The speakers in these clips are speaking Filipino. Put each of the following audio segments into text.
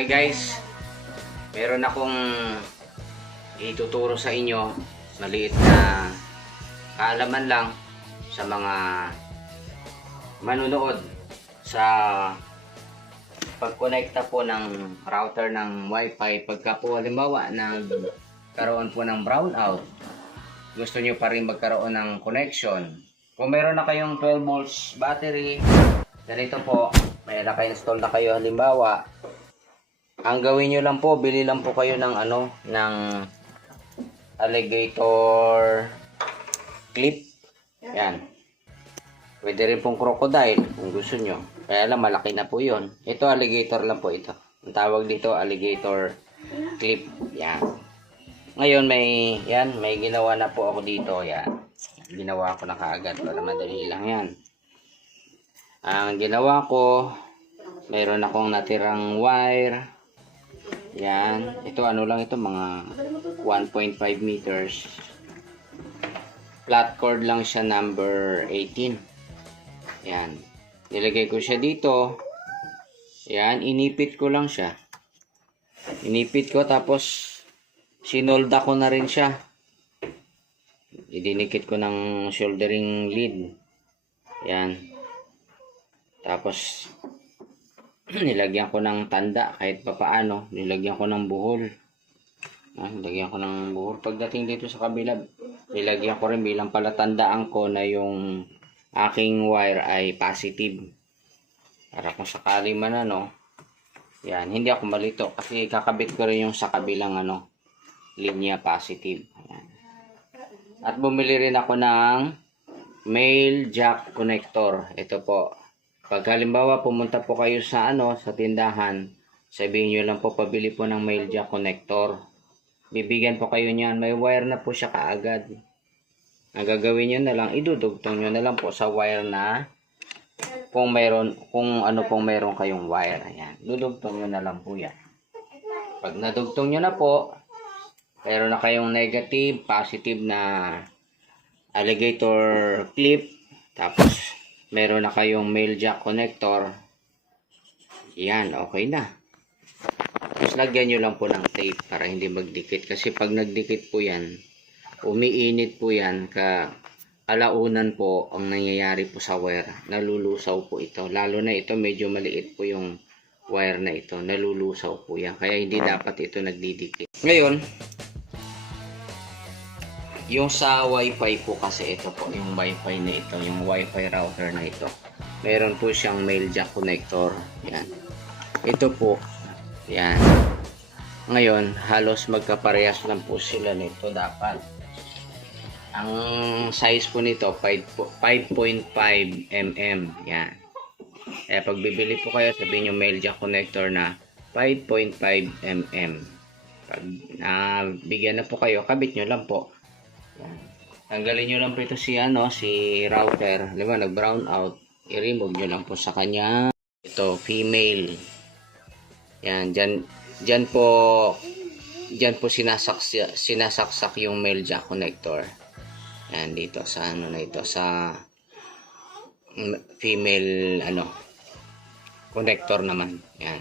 Okay guys, meron akong ituturo sa inyo, maliit na kaalaman lang sa mga manunood sa pagkonekta po ng router ng wifi. Pagka po halimbawa nagkaroon po ng brownout, gusto nyo pa rin magkaroon ng connection. Kung meron na kayong 12 volts battery, ganito po, may naka-install na kayo halimbawa, ang gawin nyo lang po, bili lang po kayo ng ng alligator clip. Yan. Pwede rin pong crocodile kung gusto nyo. Kaya lang malaki na po yon. Ito alligator lang po ito. Ang tawag dito alligator clip. Yan. Ngayon may ginawa na po ako dito. Yan. Ginawa ko na kaagad para madali lang yan. Ang ginawa ko, mayroon akong natirang wire. Yan. Ito lang ito, mga 1.5 meters. Flat cord lang siya, number 18. Yan. Nilagay ko siya dito. Yan. Inipit ko lang siya. Inipit ko tapos sinolda ko na rin siya. Idinikit ko ng soldering lead. Yan. Tapos nilagyan ko ng tanda kahit papaano. Nilagyan ko ng buhol. Nilagyan ko ng buhol. Pagdating dito sa kabila, nilagyan ko rin bilang palatandaan ko na yung aking wire ay positive. Para kung sakali man yan, hindi ako malito kasi kakabit ko rin yung sa kabilang linya positive. Ayan. At bumili rin ako ng male jack connector. Ito po. Pag halimbawa pumunta po kayo sa sa tindahan, sabihin nyo lang po pabili po ng male jack connector. Bibigyan po kayo niyan. May wire na po siya kaagad. Ang gagawin nyo na lang, idudugtong nyo na lang po sa wire na kung ano pong meron kayong wire. Ayan. Dudugtong nyo na lang po yan. Pag nadugtong nyo na po, meron na kayong negative, positive na alligator clip. Tapos meron na kayong male jack connector. Yan, okay na. Tapos lagyan nyo lang po ng tape para hindi magdikit. Kasi pag nagdikit po yan, umiinit po yan, alaunan po ang nangyayari po sa wire. Nalulusaw po ito. Lalo na ito, medyo maliit po yung wire na ito. Nalulusaw po yan. Kaya hindi dapat ito nagdidikit. Ngayon, yung sa wifi po kasi ito po, yung wifi na ito, yung wifi router na ito. Meron po siyang male jack connector. Yan. Ito po. Yan. Ngayon, halos magkaparehas lang po sila nito dapat. Ang size po nito 5.5 mm. Yan. Kaya pag bibili po kayo, sabihin nyo male jack connector na 5.5 mm. Pag bigyan na po kayo, kabit nyo lang po. Yan. Tanggalin nyo lang po ito si router. Diba, nag-brown out. I-remove nyo lang po sa kanya. Ito, female. Yan, dyan po sinasaksak yung male jack connector. Yan, dito sa na ito, sa female connector naman. Yan.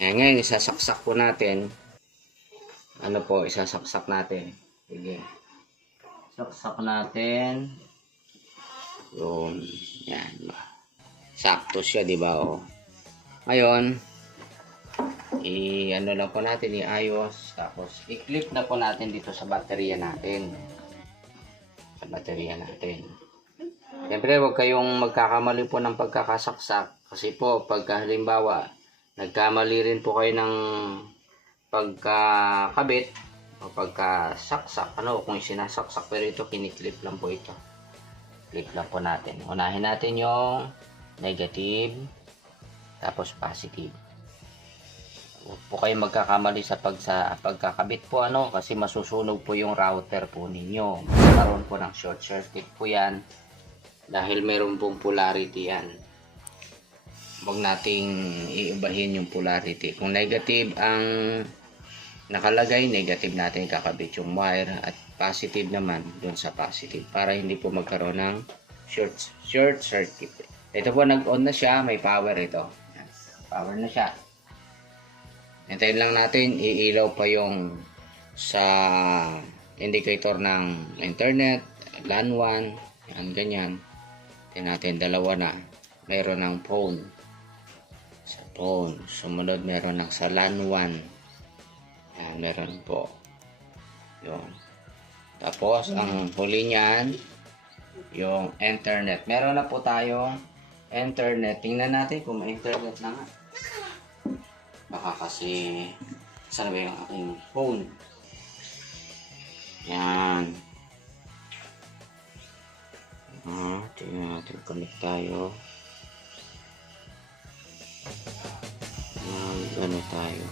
Yan, ngayon isasaksak po natin. Isasaksak natin. Sige. Saksak natin. Yun. Yan. Sakto siya, di ba? Ngayon, lang po natin, iayos. Tapos, i-clip na po natin dito sa baterya natin. Siyempre, huwag kayong magkakamali po ng pagkakasaksak. Kasi po, pagka halimbawa, nagkamali rin po kayo ng pagkakabit o pagkasaksak, kung sinasaksak, pero ito, kiniklip lang po ito. Clip lang po natin. Unahin natin yung negative, tapos positive. Huwag po kayo magkakamali sa pagkakabit po, kasi masusunog po yung router po ninyo. Magkaroon po ng short circuit po yan, dahil meron pong polarity yan. Huwag nating iibahin yung polarity. Kung negative ang nakalagay, negative natin kakabit yung wire, at positive naman dun sa positive, para hindi po magkaroon ng short circuit. Ito po, nag-on na siya, may power ito. Power na siya. Hintayin lang natin, iilaw pa yung sa indicator ng internet, LAN 1, yan, ganyan. Hintayin natin, dalawa na. Meron ng phone. Sa phone. Sumunod, meron ng sa LAN 1. Yan, meron po. Yun. Tapos, ang huli niyan, yung internet. Meron na po tayong internet. Tingnan natin kung may internet na nga. Baka kasi, saan ba yung aking phone? Yan. Tingnan natin, connect tayo. Ano tayo?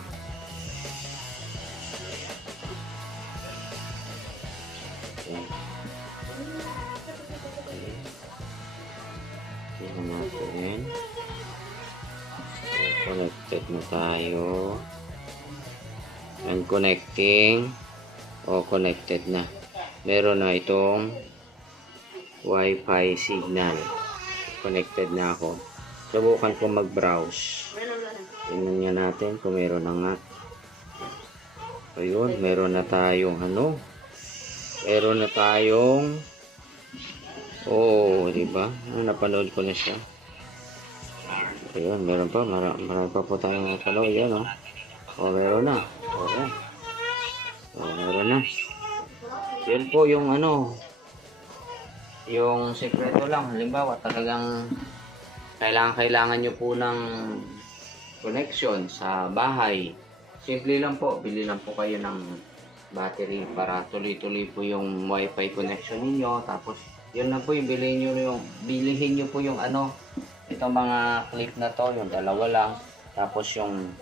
Okay. Tingnan natin. Connected na tayo. And connecting. Connected na. Meron na itong Wi-Fi signal. Connected na ako. Subukan ko mag-browse. Tingnan nga natin kung meron na nga. Ayun, meron na tayong meron na tayong diba? Napanood ko na siya. Ayun, meron pa. Marami pa po tayong napanood. Yan, meron na. Okay. Meron na. Yan po yung yung sekreto lang. Halimbawa, talagang kailangan nyo po ng connection sa bahay. Simple lang po. Bili lang po kayo ng battery para tuloy-tuloy po yung wifi connection ninyo. Tapos, yun na po yung bilihin nyo po yung itong mga clip na to. Yung dalawa lang. Tapos yung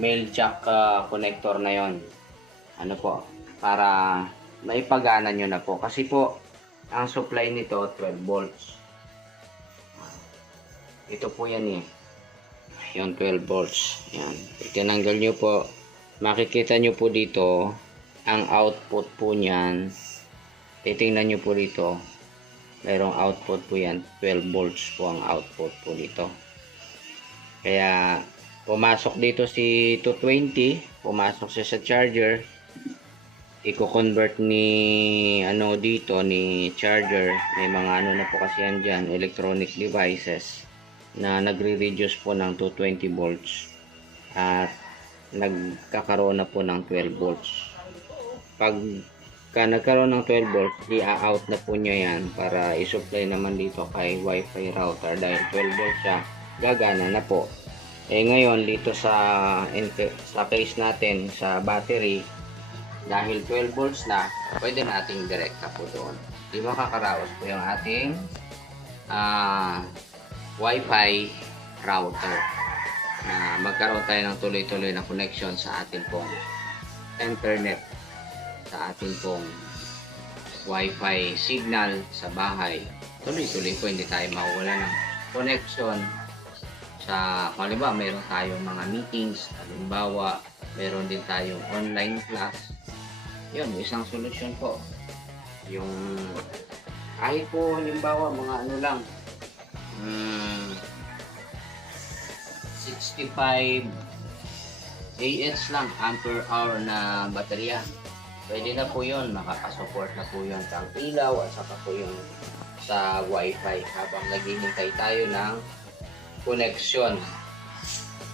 mail jack connector na yon. Para maipagana nyo na po. Kasi po, ang supply nito 12 volts. Ito po yan yung 12 volts. Yan. Tinanggal nyo po. Makikita nyo po dito, ang output po niyan. Titingnan nyo po dito. Mayroong output po yan. 12 volts po ang output po dito. Kaya, pumasok dito si 220. Pumasok siya sa charger. I-convert ni dito ni charger. May mga na po kasi yan dyan, electronic devices na nagre-reduce po ng 220 volts at nagkakaroon na po ng 12 volts. Pagka nagkaroon ng 12 volts, i-out na po niya yan para i-supply naman dito kay wifi router. Dahil 12 volts siya, gagana na po. Ngayon dito sa case natin sa battery, dahil 12 volts na, pwede nating direkta po doon. Di ba kakaraos po yung ating wifi router na magkaroon tayo ng tuloy-tuloy na connection sa ating pong internet, sa ating pong wifi signal sa bahay. Tuloy-tuloy po, hindi tayo mawawala ng connection sa, halimbawa, meron tayong mga meetings, halimbawa, meron din tayong online class. Yun, isang solusyon po. Yung, kahit po, halimbawa, mga lang, 65 AH lang, ampere hour na baterya. Pwede na po yun, makakasupport na po yun sa ilaw at saka po yung sa wifi habang naghihintay tayo ng connection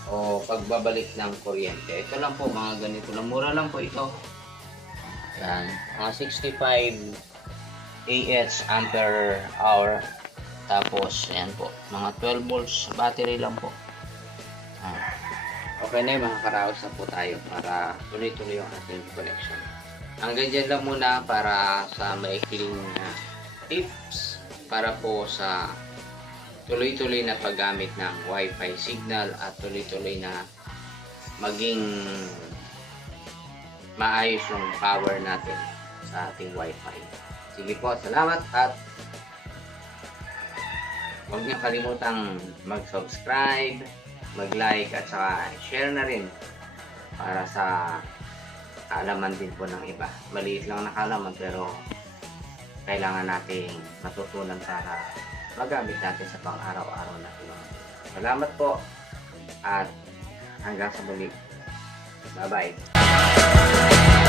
o pagbabalik ng kuryente. Ito lang po, mga ganito lang, mura lang po ito. Yan, mga 65 AH ampere hour. Tapos, ayan po, mga 12 volts battery lang po. Okay na mga karaos na po tayo para tuloy-tuloy yung ating connection. Hanggang dyan lang muna para sa maikling tips para po sa tuloy-tuloy na paggamit ng wifi signal at tuloy-tuloy na maging maayos yung power natin sa ating wifi. Sige po, salamat at huwag niyo kalimutang mag-subscribe, mag-like at saka share na rin para sa kaalaman din po ng iba. Maliit lang na kaalaman pero kailangan nating matutunan para magamit natin sa pang-araw-araw natin. Salamat po at hanggang sa muli. Bye-bye.